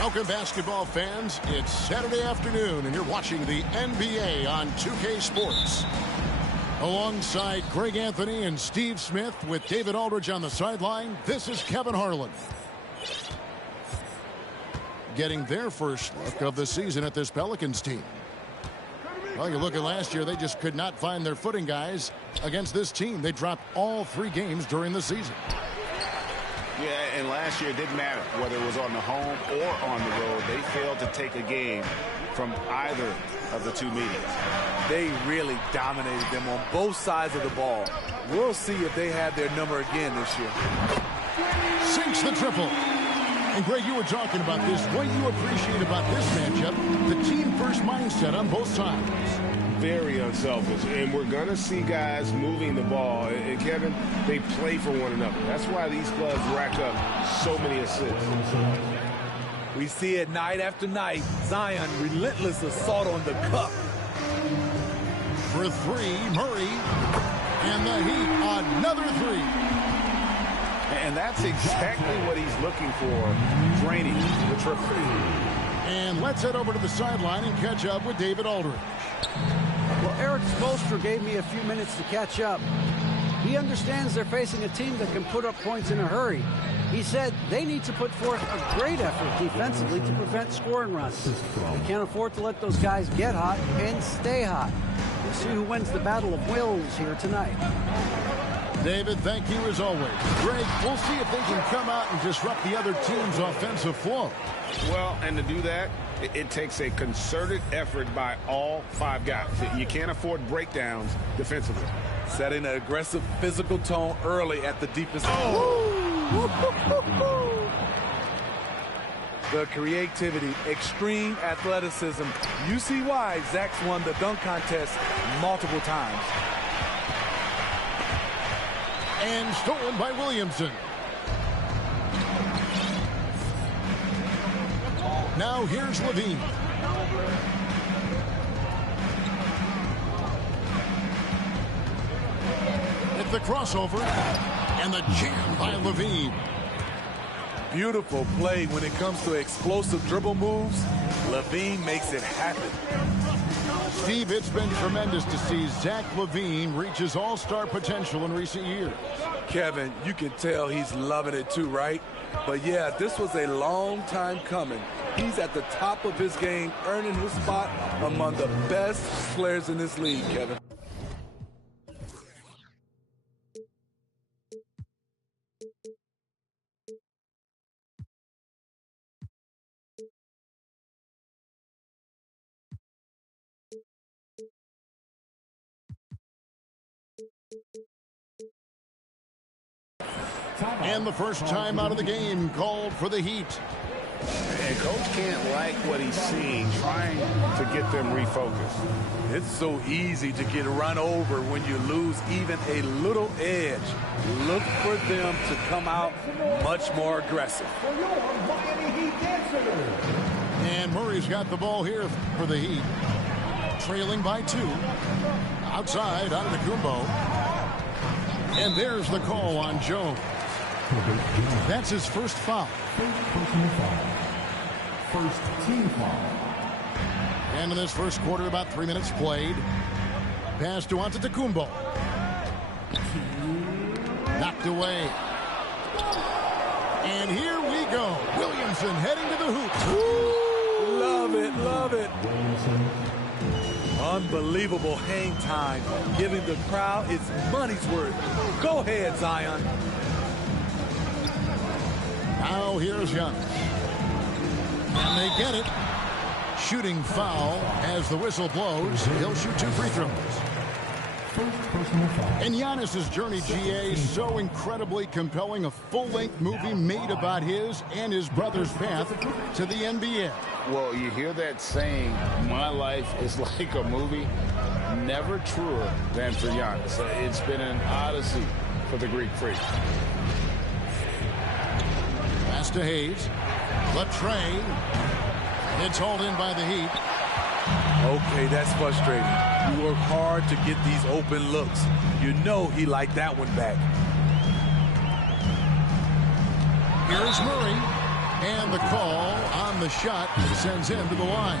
Welcome, basketball fans. It's Saturday afternoon, and you're watching the NBA on 2K Sports. Alongside Greg Anthony and Steve Smith with David Aldridge on the sideline, this is Kevin Harlan. Getting their first look of the season at this Pelicans team. Well, you look at last year, they just could not find their footing, guys, against this team. They dropped all 3 games during the season. Yeah, and last year it didn't matter whether it was on the home or on the road. They failed to take a game from either of the 2 meetings. They really dominated them on both sides of the ball. We'll see if they have their number again this year. Sinks the triple. And Greg, you were talking about this. What you appreciate about this matchup, the team-first mindset on both sides. Very unselfish, and we're going to see guys moving the ball. And Kevin, they play for one another. That's why these clubs rack up so many assists. We see it night after night. Zion, relentless assault on the cup. For 3, Murray. And the Heat, another 3. And that's exactly what he's looking for, draining the triple. And let's head over to the sideline and catch up with David Aldridge. Well, Eric Spoelstra gave me a few minutes to catch up. He understands they're facing a team that can put up points in a hurry. He said they need to put forth a great effort defensively to prevent scoring runs. They can't afford to let those guys get hot and stay hot. We'll see who wins the battle of wills here tonight. David, thank you as always. Greg, we'll see if they can come out and disrupt the other team's offensive flow. Well, and to do that, it takes a concerted effort by all 5 guys. You can't afford breakdowns defensively. Setting an aggressive physical tone early at the deepest. The creativity, extreme athleticism. You see why Zach's won the dunk contest multiple times. And stolen by Williamson. Now here's Levine. At the crossover. And the jam by Levine. Beautiful play when it comes to explosive dribble moves. Levine makes it happen. Steve, it's been tremendous to see Zach LaVine reach his all-star potential in recent years. Kevin, you can tell he's loving it too, right? But yeah, this was a long time coming. He's at the top of his game, earning his spot among the best players in this league, Kevin. And the first time out of the game called for the Heat. And coach can't like what he's seeing, trying to get them refocused. It's so easy to get run over when you lose even a little edge. Look for them to come out much more aggressive. And Murray's got the ball here for the Heat. Trailing by 2. Outside, Antetokounmpo. And there's the call on Jones. That's his first foul. First team foul. And in this first quarter, about 3 minutes played. Pass to Antetokounmpo. Knocked away. And here we go. Williamson heading to the hoop. Woo! Love it, love it. Unbelievable hang time, giving the crowd its money's worth. Go ahead, Zion. Now here's Giannis. And they get it. Shooting foul as the whistle blows. He'll shoot 2 free throws. And Giannis's journey, GA, so incredibly compelling. A full-length movie made about his and his brother's path to the NBA. Well, you hear that saying, my life is like a movie. Never truer than for Giannis. It's been an odyssey for the Greek freak. Pass to Hayes. Latrey. It's hauled in by the Heat. Okay, that's frustrating. You work hard to get these open looks. You know he liked that one back. Here's Murray. And the call on the shot sends him to the line.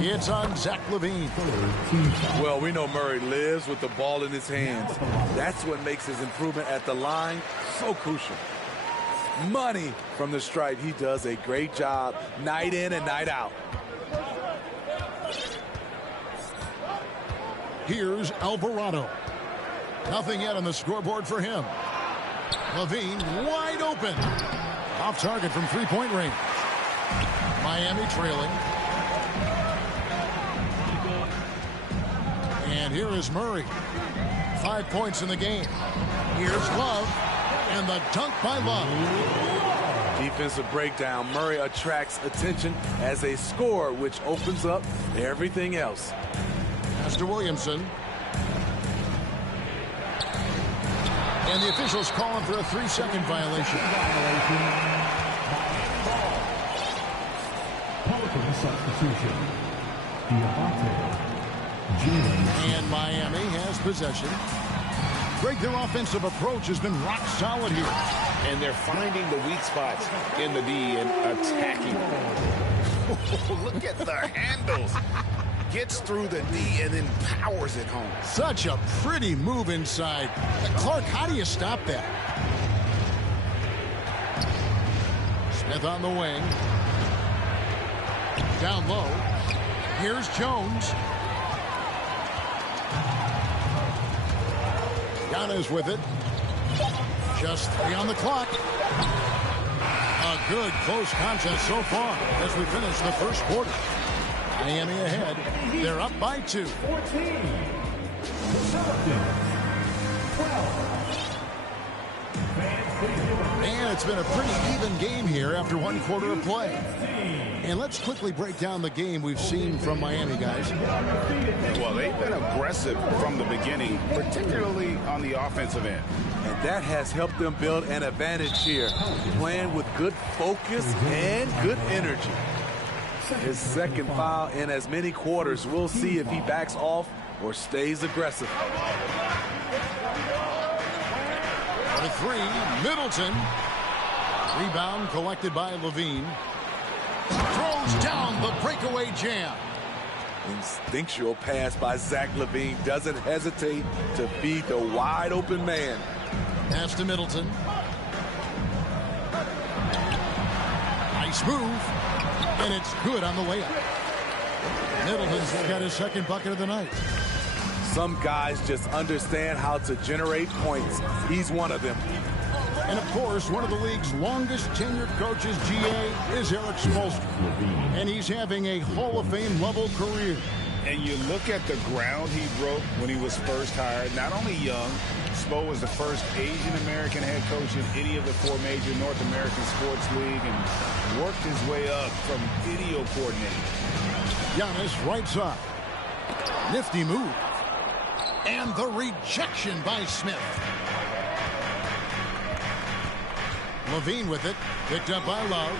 It's on Zach LaVine. Well, we know Murray lives with the ball in his hands. That's what makes his improvement at the line so crucial. Money from the stripe. He does a great job night in and night out. Here's Alvarado. Nothing yet on the scoreboard for him. LaVine wide open. Off target from three-point range. Miami trailing. And here is Murray. 5 points in the game. Here's Love. And the dunk by Love. Defensive breakdown. Murray attracts attention as a scorer, which opens up everything else. Pass to Williamson. And the officials calling for a 3-second violation. Pelican substitution. Diabate. James. And Miami has possession. Greg, their offensive approach has been rock solid here. And they're finding the weak spots in the D and attacking. Look at the handles. Gets through the D and then powers it home. Such a pretty move inside. Clark, how do you stop that? Smith on the wing. Down low. Here's Jones. Giannis with it. Just 3 on the clock. A good close contest so far as we finish the first quarter. Miami ahead. They're up by 2. 14. 12. And it's been a pretty even game here after 1 quarter of play. And let's quickly break down the game we've seen from Miami, guys. Well, they've been aggressive from the beginning, particularly on the offensive end. And that has helped them build an advantage here, playing with good focus and good energy. His second foul in as many quarters. We'll see if he backs off or stays aggressive. For 3, Middleton. Rebound collected by LaVine. Throws down the breakaway jam. Instinctual pass by Zach LaVine. Doesn't hesitate to feed the wide open man. Pass to Middleton. Nice move. And it's good on the layup. Middleton's got his second bucket of the night. Some guys just understand how to generate points. He's one of them. And, of course, one of the league's longest tenured coaches, GA, is Erik Spoelstra. And he's having a Hall of Fame level career. And you look at the ground he broke when he was first hired. Not only young, Spo was the first Asian-American head coach in any of the 4 major North American sports league and worked his way up from video coordinator. Giannis right side. Nifty move. And the rejection by Smith. LaVine with it. Picked up by Love.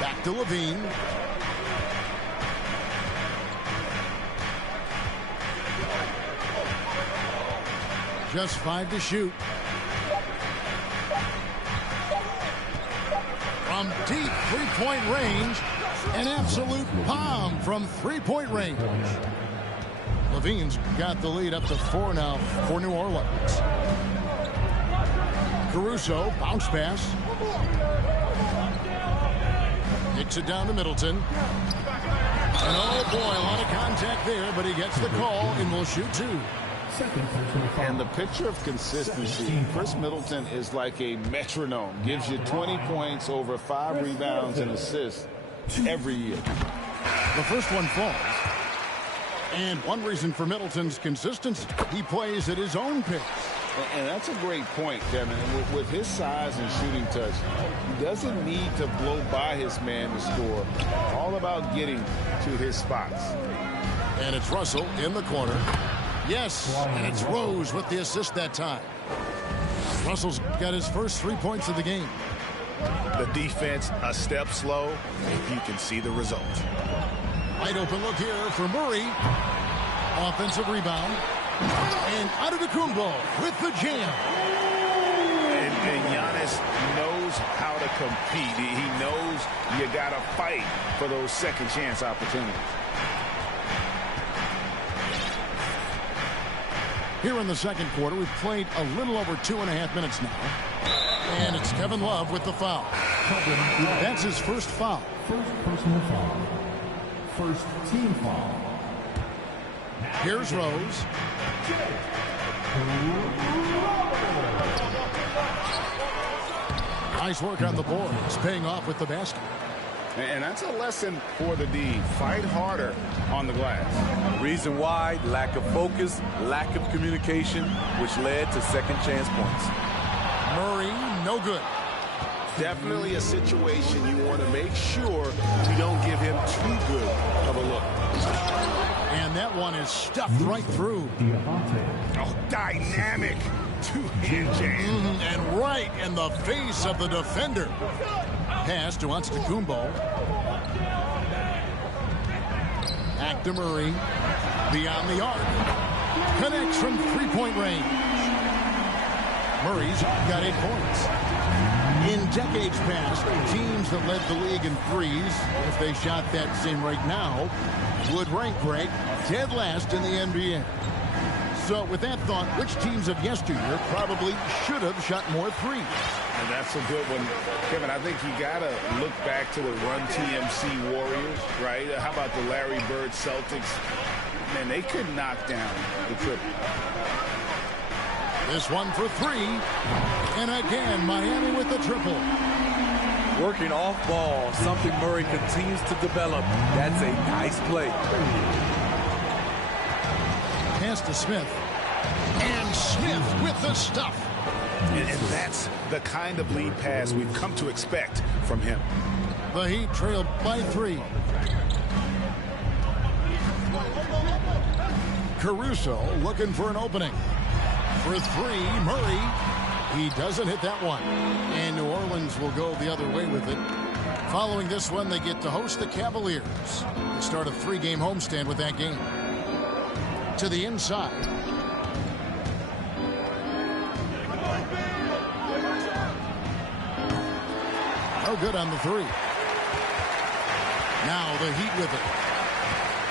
Back to LaVine. Just 5 to shoot. From deep three-point range, an absolute bomb from three-point range. Levine's got the lead up to 4 now for New Orleans. Caruso, bounce pass. Kicks it down to Middleton. And oh boy, a lot of contact there, but he gets the call and will shoot 2. And the picture of consistency, Chris Middleton is like a metronome. Gives you 20 points, over 5 rebounds and assists every year. The first one falls. And one reason for Middleton's consistency, he plays at his own pace. And that's a great point, Kevin. With his size and shooting touch, he doesn't need to blow by his man to score. All about getting to his spots. And it's Russell in the corner. Yes, and it's Rose with the assist that time. Russell's got his first 3 points of the game. The defense a step slow, and you can see the result. Wide open look here for Murray. Offensive rebound. And Antetokounmpo with the jam. And Giannis knows how to compete. He knows you got to fight for those second chance opportunities. Here in the second quarter, we've played a little over 2.5 minutes now. And it's Kevin Love with the foul. That's his first foul. First personal foul. First team foul. Here's Rose. Nice work on the board. It's paying off with the basket. And that's a lesson for the D. Fight harder on the glass. Reason why, lack of focus, lack of communication, which led to second chance points. Murray, no good. Definitely a situation you want to make sure you don't give him too good of a look. And that one is stuffed right through. Oh, dynamic two-hand jam. And right in the face of the defender. Pass to Antetokounmpo. Back to Murray. Beyond the arc. Connects from three-point range. Murray's got 8 points. In decades past, teams that led the league in threes, if they shot that same rate now, would rank right dead last in the NBA. So with that thought, which teams of yesteryear probably should have shot more threes? And that's a good one. Kevin, I think you got to look back to the Run TMC Warriors, right? How about the Larry Bird Celtics? Man, they could knock down the triple. This one for 3. And again, Miami with the triple. Working off ball, something Murray continues to develop. That's a nice play. Pass to Smith. And Smith with the stuff. And that's the kind of lead pass we've come to expect from him. The Heat trailed by 3. Caruso looking for an opening. For 3, Murray. He doesn't hit that one. And New Orleans will go the other way with it. Following this one, they get to host the Cavaliers. They start a 3-game homestand with that game. To the inside. No good on the 3. Now the Heat with it.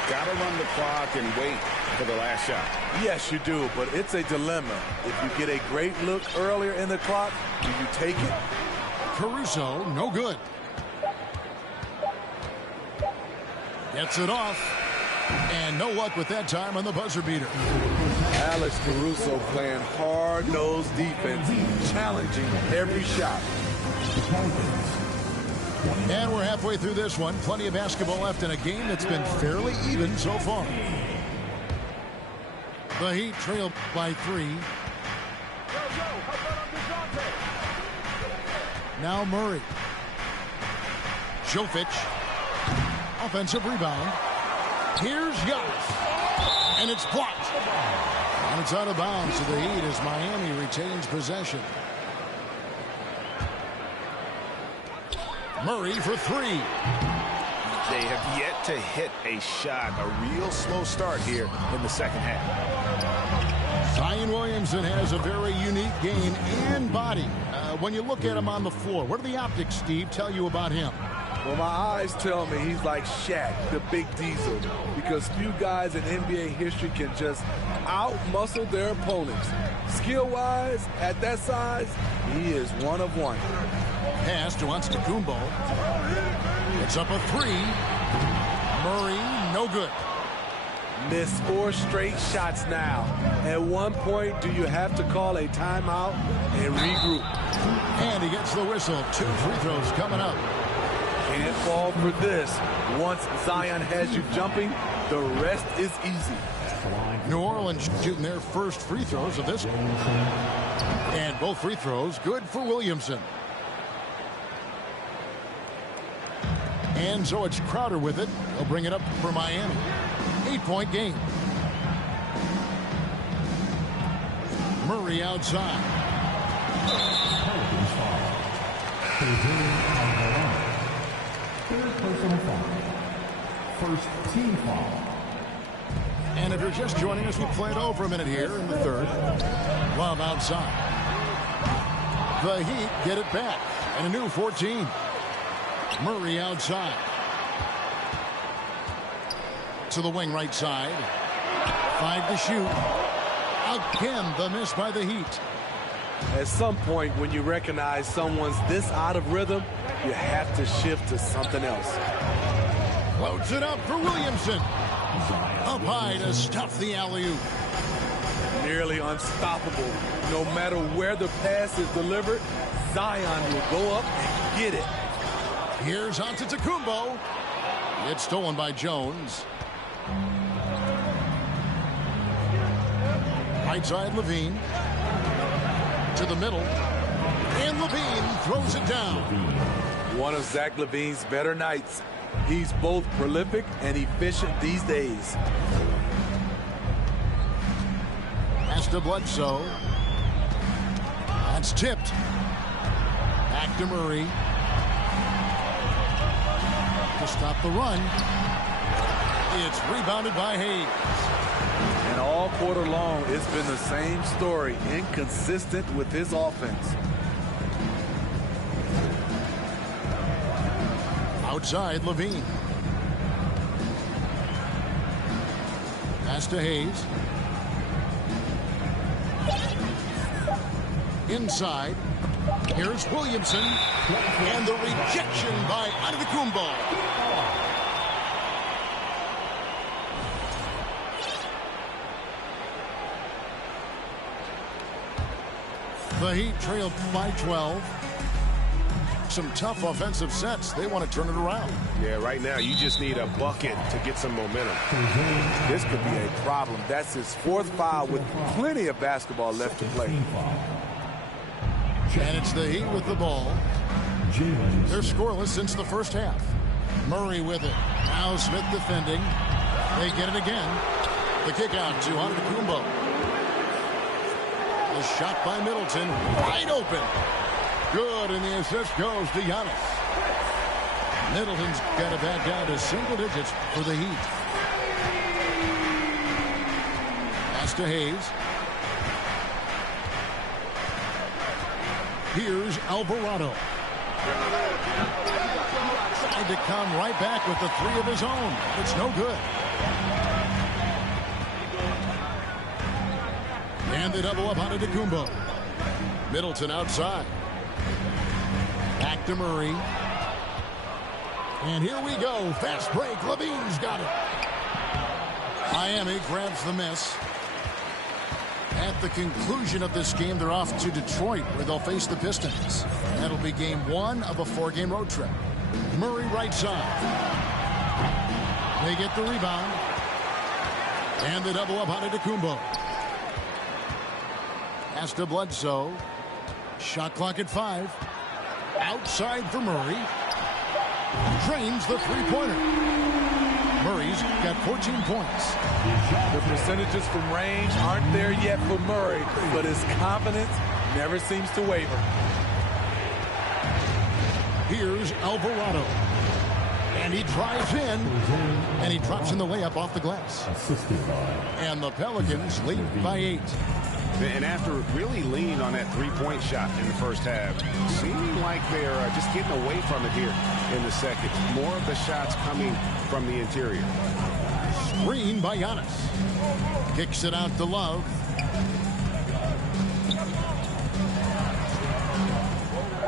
Got to run the clock and wait for the last shot. Yes, you do, but it's a dilemma. If you get a great look earlier in the clock, do you take it? Caruso, no good. Gets it off. And no luck with that time on the buzzer beater. Alex Caruso playing hard-nosed defense, challenging every shot. And we're halfway through this one. Plenty of basketball left in a game that's been fairly even so far. The Heat trail by 3. Now Murray. Jovic. Offensive rebound. Here's Giannis. And it's blocked. And it's out of bounds to the Heat as Miami retains possession. Murray for 3. They have yet to hit a shot. A real slow start here in the second half. Zion Williamson has a very unique game and body. when you look at him on the floor, what do the optics, Steve, tell you about him? Well, my eyes tell me he's like Shaq, the big diesel, because few guys in NBA history can just out-muscle their opponents. Skill-wise, at that size, he is one of one. Pass to Antetokounmpo. It's up a three. Murray, no good. Missed 4 straight shots now. At one point, do you have to call a timeout and regroup? And he gets the whistle. 2 free throws coming up. Can't fall for this. Once Zion has you jumping, the rest is easy. New Orleans shooting their first free throws of this. And both free throws good for Williamson. And so it's Crowder with it. He'll bring it up for Miami. 8-point game. Murray outside. Third personal foul. First team foul. And if you're just joining us, we played over a minute here in the third. Love outside. The Heat get it back. And a new 14. Murray outside. To the wing right side. 5 to shoot. Again, the miss by the Heat. At some point, when you recognize someone's this out of rhythm, you have to shift to something else. Floats it up for Williamson. Up high to stuff the alley-oop. Nearly unstoppable. No matter where the pass is delivered, Zion will go up and get it. Here's Antetokounmpo. It's stolen by Jones. Right side, Levine. To the middle. And Levine throws it down. One of Zach LaVine's better nights. He's both prolific and efficient these days. Pass to Bledsoe. That's tipped. Back to Murray. To stop the run. It's rebounded by Hayes. And all quarter long, it's been the same story. Inconsistent with his offense. Outside, Levine. Pass to Hayes. Inside. Here's Williamson. And the rejection by Antetokounmpo. The Heat trailed by 12. Some tough offensive sets. They want to turn it around. Yeah, right now you just need a bucket to get some momentum. This could be a problem. That's his 4th foul with plenty of basketball left to play. And it's the Heat with the ball. They're scoreless since the first half. Murray with it. Now Smith defending. They get it again. The kick out to Antetokounmpo. The shot by Middleton. Wide open. Good, and the assist goes to Giannis. Middleton's got it back down to single digits for the Heat. Pass to Hayes. Here's Alvarado. Tried to come right back with the 3 of his own. It's no good. And they double up on Antetokounmpo. Middleton outside. Back to Murray. And here we go. Fast break. Levine's got it. Miami grabs the miss. At the conclusion of this game, they're off to Detroit, where they'll face the Pistons. That'll be game 1 of a 4-game road trip. Murray right side. They get the rebound. And they double up on Antetokounmpo. Pass to Bledsoe. Shot clock at 5. Outside for Murray. Drains the three-pointer. Murray's got 14 points. The percentages from range aren't there yet for Murray, but his confidence never seems to waver. Here's Alvarado. And he drives in. And he drops in the layup off the glass. And the Pelicans lead by 8. And after really leaning on that three-point shot in the first half, seeming like they're just getting away from it here in the second. More of the shots coming from the interior. Screen by Giannis. Kicks it out to Love.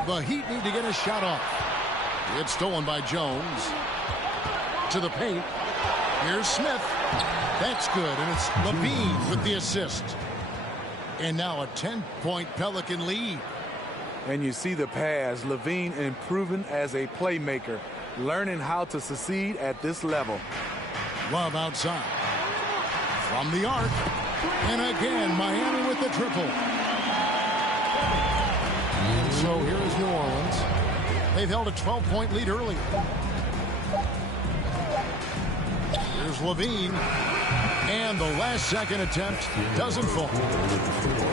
The Heat need to get a shot off. It's stolen by Jones. To the paint. Here's Smith. That's good, and it's LaVine with the assist. And now a 10-point Pelican lead. And you see the pass. LaVine improving as a playmaker, learning how to succeed at this level. Love outside. From the arc. And again, Miami with the triple. And so here is New Orleans. They've held a 12-point lead earlier. Here's LaVine. And the last-second attempt doesn't fall.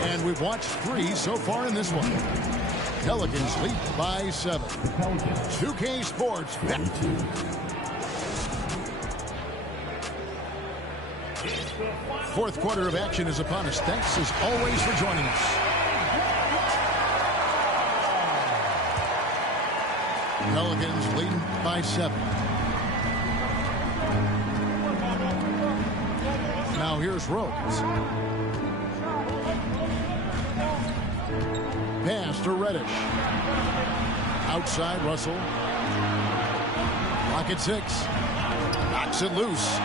And we've watched 3 so far in this one. Pelicans lead by 7. 2K Sports. Fourth quarter of action is upon us. Thanks as always for joining us. Pelicans leading by 7. Now here's Rhodes. Pass to Reddish. Outside Russell. Clock at 6. Knocks it loose.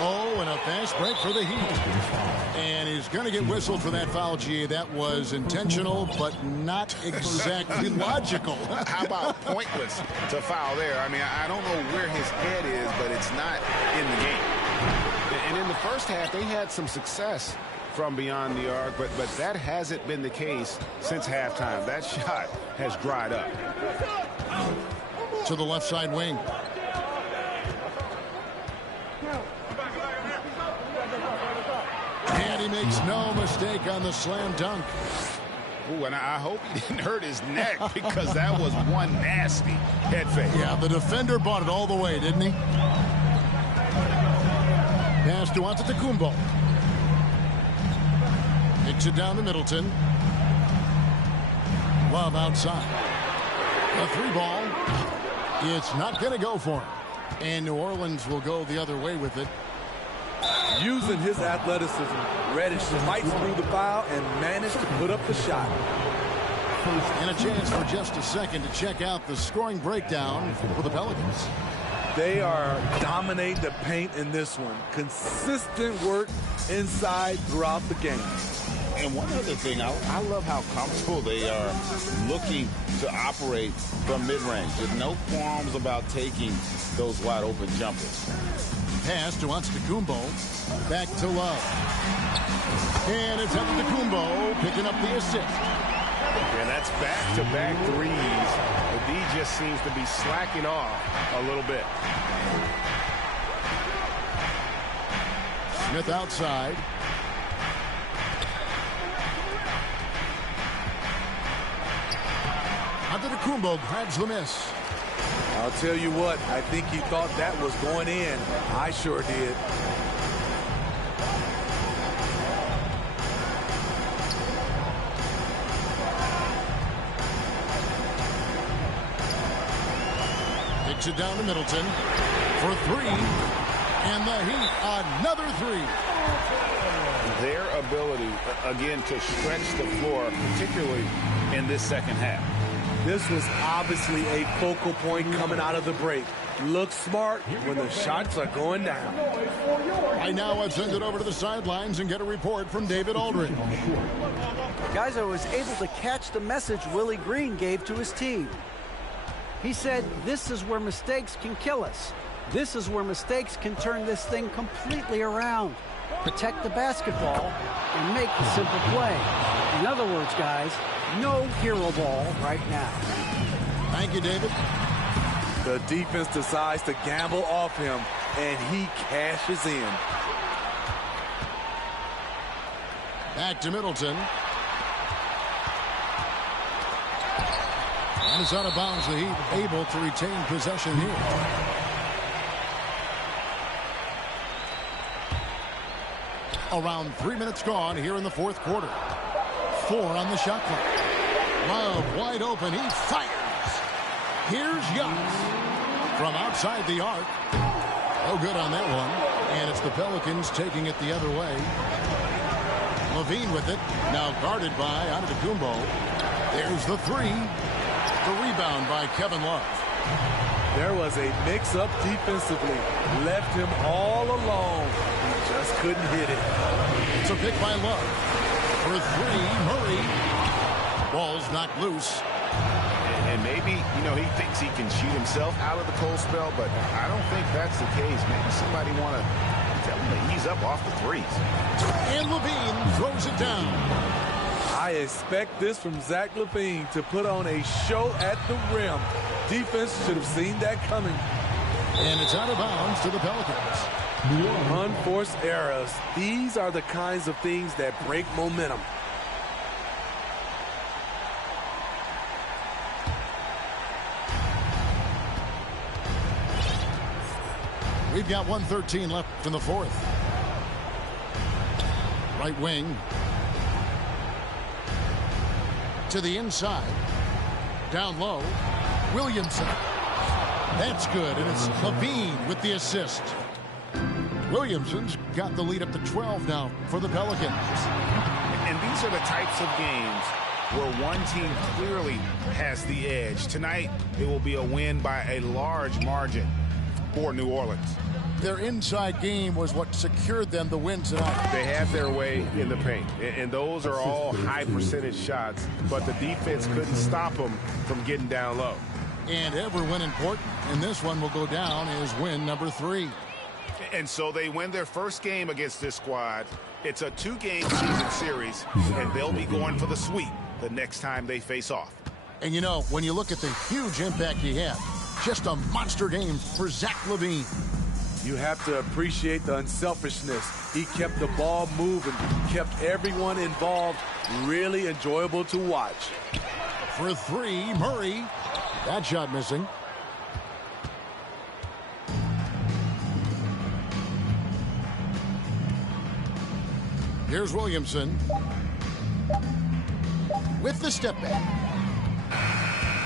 Oh, and a fast break for the Heat. And he's going to get whistled for that foul, G. That was intentional, but not exactly logical. How about pointless to foul there? I mean, I don't know where his head is, but it's not in the game. And in the first half, they had some success from beyond the arc, but that hasn't been the case since halftime. That shot has dried up. To the left side wing. And he makes no mistake on the slam dunk. Ooh, and I hope he didn't hurt his neck because that was one nasty head fake. Yeah, the defender bought it all the way, didn't he? Pass to Antetokounmpo. Kicks it down to Middleton. Love outside. The 3-ball. It's not going to go for him. And New Orleans will go the other way with it. Using his athleticism, Reddish fights through the foul and managed to put up the shot. And a chance for just a second to check out the scoring breakdown for the Pelicans. They are dominating the paint in this one. Consistent work inside throughout the game. And one other thing, I love how comfortable they are looking to operate from mid-range. There's no qualms about taking those wide-open jumpers. Pass to Antetokounmpo. Back to Love. And it's Antetokounmpo picking up the assist. And that's back-to-back threes. The D just seems to be slacking off a little bit. Smith outside. Antetokounmpo grabs the miss. I'll tell you what, I think he thought that was going in. I sure did. Kicks it down to Middleton for 3. And the Heat, another 3. Their ability, again, to stretch the floor, particularly in this second half. This was obviously a focal point coming out of the break. Look smart when the shots are going down. Right now, I've sent it over to the sidelines and get a report from David Aldridge. Guys, I was able to catch the message Willie Green gave to his team. He said, this is where mistakes can kill us. This is where mistakes can turn this thing completely around. Protect the basketball and make the simple play. In other words, guys, no hero ball right now. Thank you, David. The defense decides to gamble off him, and he cashes in. Back to Middleton. And it's out of bounds. The Heat able to retain possession here. Around 3 minutes gone here in the fourth quarter. 4 on the shot clock. Love wide open. He fires. Here's Giannis from outside the arc. No good on that one. And it's the Pelicans taking it the other way. Levine with it. Now guarded by Antetokounmpo. There's the three. The rebound by Kevin Love. There was a mix-up defensively. Left him all alone. He just couldn't hit it. It's a pick by Love. For three, Murray. Ball's knocked loose. And maybe, he thinks he can cheat himself out of the cold spell, but I don't think that's the case. Maybe somebody want to tell him to ease up off the threes. And Levine throws it down. I expect this from Zach LaVine to put on a show at the rim. Defense should have seen that coming. And it's out of bounds to the Pelicans. Unforced errors. These are the kinds of things that break momentum. We've got 1:13 left in the fourth. Right wing. To the inside. Down low. Williamson. That's good, and it's Levine with the assist. Williamson's got the lead up to 12 now for the Pelicans. And these are the types of games where one team clearly has the edge. Tonight, it will be a win by a large margin for New Orleans. Their inside game was what secured them the win tonight. They had their way in the paint, and those are all high percentage shots, but the defense couldn't stop them from getting down low. And every win important, and this one will go down as win number 3. And so they win their first game against this squad. It's a 2-game season series, and they'll be going for the sweep the next time they face off. And when you look at the huge impact he had, just a monster game for Zach LaVine. You have to appreciate the unselfishness. He kept the ball moving, kept everyone involved. Really enjoyable to watch. For 3, Murray. That shot missing. Here's Williamson. With the step back.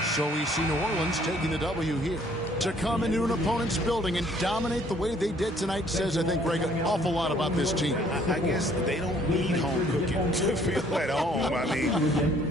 So we see New Orleans taking the W here. To come into an opponent's building and dominate the way they did tonight says, I think, Greg, an awful lot about this team. I guess they don't need home cooking to feel at home. I mean,